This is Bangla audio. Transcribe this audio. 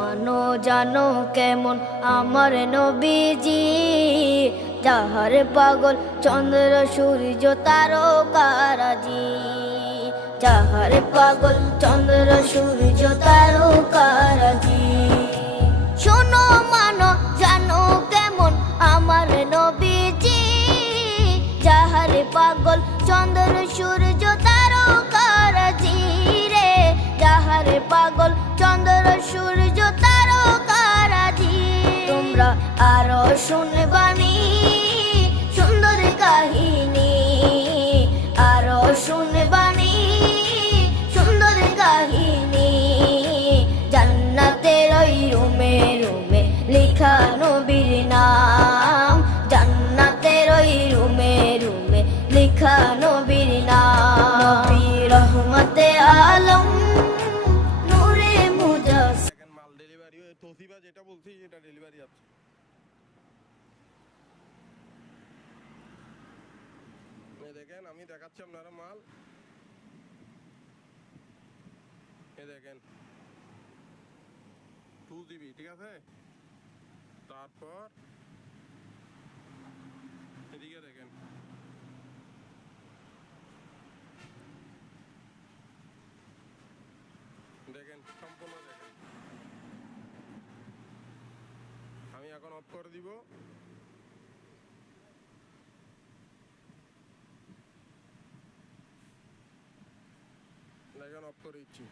মানো জানো কেমন আমার নবীজি, যাহার পাগল চন্দ্র সূর্য তারকারাজি, যাহার পাগল চন্দ্র সূর্য তারকারাজি। শোনো মানো জানো কেমন আমার নবীজি, যাহার পাগল চন্দ্র সূর্য তারকারাজি রে, যাহার পাগল চন্দ্র সূর্য তারকারাজি। তোমরা আরো শুনবানি সুন্দর কাহিনী, আরো শুনবানি সুন্দর কাহিনী। জান্নাতের ওই রুমে রুমে লেখা নবীর নাম, জান্নাতের ওই রুমে রুমে লেখা নবীর নাম। নবী রহমতে আলম নূরে মুজাসসিম। মাল ডেলিভারি তোসিবা যেটা বলছি এটা ডেলিভারি আছে। দেখেন আমি দেখাচ্ছি আপনারা মাল, দেখেন 2GB, ঠিক আছে। তারপর এদিকে দেখেন দেখেন সম্পূর্ণ দেখেন। আমি এখন অফ করে দিব। দেখেন অফ করে দিচ্ছি।